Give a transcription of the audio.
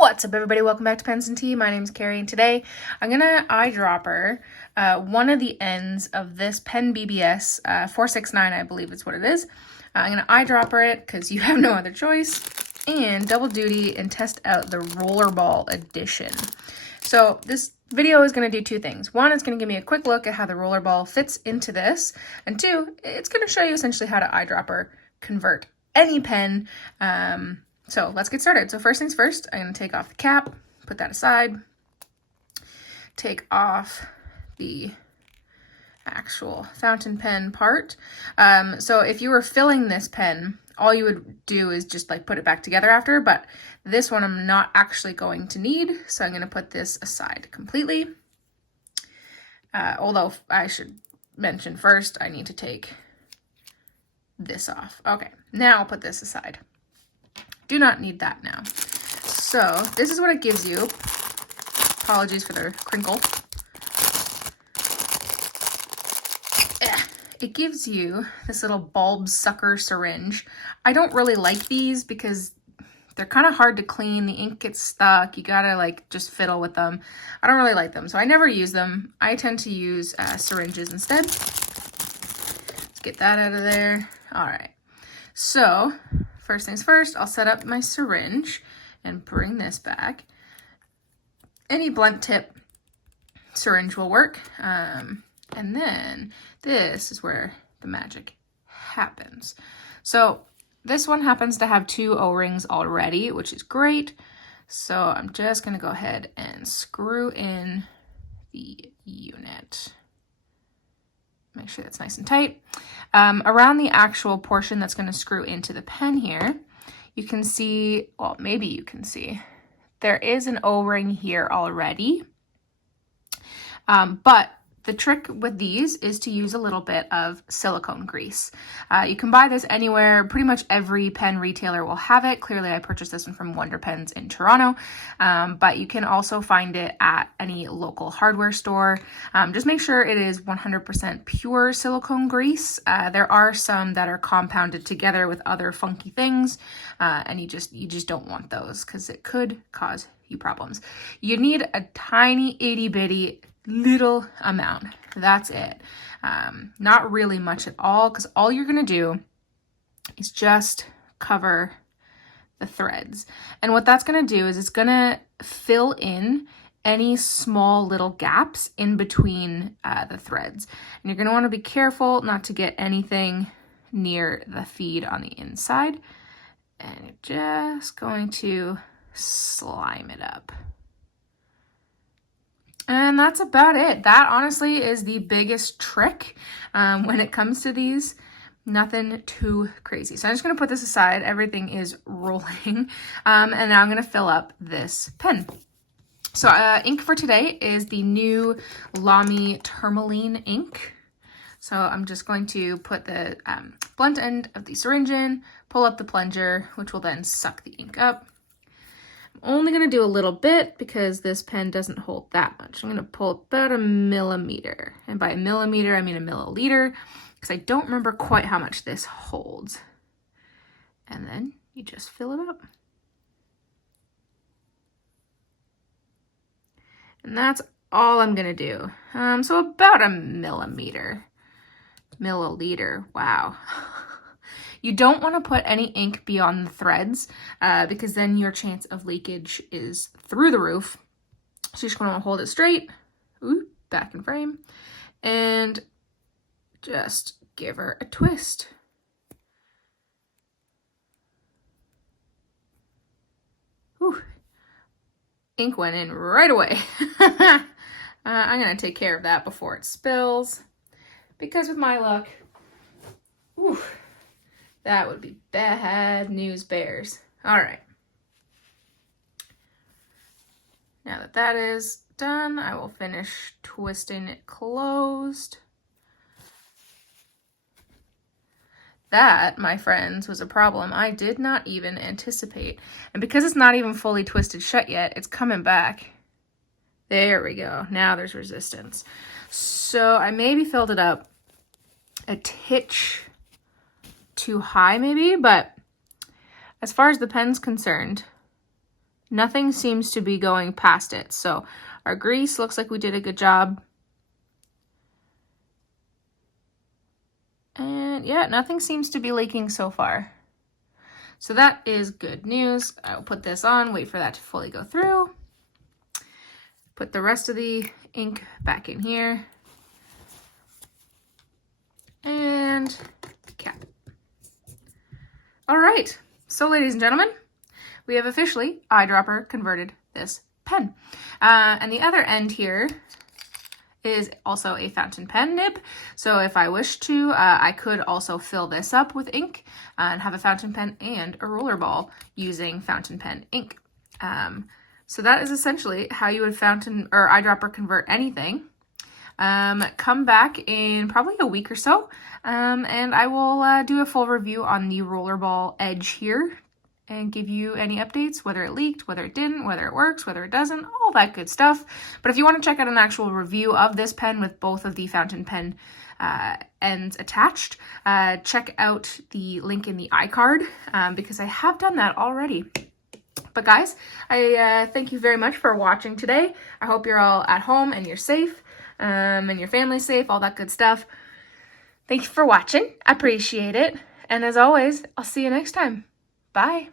What's up, everybody? Welcome back to Pens and Tea. My name's Carrie, and today I'm gonna eyedropper one of the ends of this Pen BBS 469, I believe is what it is. I'm gonna eyedropper it because you have no other choice, and double duty and test out the Rollerball edition. So this video is going to do two things. One, it's going to give me a quick look at how the Rollerball fits into this, and two, it's going to show you essentially how to eyedropper convert any pen. So let's get started. So first things first, I'm going to take off the cap, put that aside, take off the actual fountain pen part. So if you were filling this pen, all you would do is just like put it back together after, but this one I'm not actually going to need, so I'm going to put this aside completely. Although I should mention first, I need to take this off. Okay, now I'll put this aside. Do not need that now. So this is what it gives you. Apologies for the crinkle. It gives you this little bulb sucker syringe. I don't really like these because they're kind of hard to clean. The ink gets stuck. You gotta like just fiddle with them. I don't really like them, so I never use them. I tend to use syringes instead. Let's get that out of there. All right. So first things first, I'll set up my syringe and bring this back. Any blunt tip syringe will work. And then this is where the magic happens. So this one happens to have 2 O-rings already, which is great. So I'm just going to go ahead and screw in the unit. Make sure that's nice and tight. Around the actual portion that's going to screw into the pen here, you can see, well, maybe you can see, there is an O-ring here already. But the trick with these is to use a little bit of silicone grease. You can buy this anywhere. Pretty much every pen retailer will have it. Clearly, I purchased this one from Wonder Pens in Toronto, but you can also find it at any local hardware store. Just make sure it is 100% pure silicone grease. There are some that are compounded together with other funky things, and you just don't want those because it could cause you problems. You need a tiny itty bitty little amount. That's it. Not really much at all, because all you're going to do is just cover the threads. And what that's going to do is it's going to fill in any small little gaps in between the threads. And you're going to want to be careful not to get anything near the feed on the inside. And you're just going to slime it up. And that's about it. That honestly is the biggest trick when it comes to these. Nothing too crazy. So I'm just going to put this aside. Everything is rolling. And now I'm going to fill up this pen. So ink for today is the new Lamy Tourmaline ink. So I'm just going to put the blunt end of the syringe in, pull up the plunger, which will then suck the ink up. I'm only going to do a little bit because this pen doesn't hold that much. I'm going to pull about 1 millimeter. And by a millimeter, I mean a milliliter, because I don't remember quite how much this holds. And then you just fill it up. And that's all I'm going to do. So about 1 millimeter. Milliliter. Wow. You don't want to put any ink beyond the threads because then your chance of leakage is through the roof. So you're just going to hold it straight, back in frame, and just give her a twist. Ooh. Ink went in right away. I'm going to take care of that before it spills because with my luck, that would be bad news bears. All right. Now that that is done, I will finish twisting it closed. That, my friends, was a problem I did not even anticipate. And because it's not even fully twisted shut yet, it's coming back. There we go. Now there's resistance. So I maybe filled it up a titch too high maybe, but as far as the pen's concerned, nothing seems to be going past it. So our grease looks like we did a good job. And yeah, nothing seems to be leaking so far. So that is good news. I'll put this on, wait for that to fully go through. Put the rest of the ink back in here. And cap. All right, so ladies and gentlemen, we have officially eyedropper converted this pen. And the other end here is also a fountain pen nib. So if I wish to, I could also fill this up with ink and have a fountain pen and a rollerball using fountain pen ink. So that is essentially how you would fountain or eyedropper convert anything. Come back in probably a week or so, and I will do a full review on the rollerball edge here and give you any updates, whether it leaked, whether it didn't, whether it works, whether it doesn't, all that good stuff. But if you want to check out an actual review of this pen with both of the fountain pen ends attached, check out the link in the iCard because I have done that already. But guys, I thank you very much for watching today. I hope you're all at home and you're safe and your family's safe, all that good stuff. Thank you for watching. I appreciate it. And as always, I'll see you next time. Bye.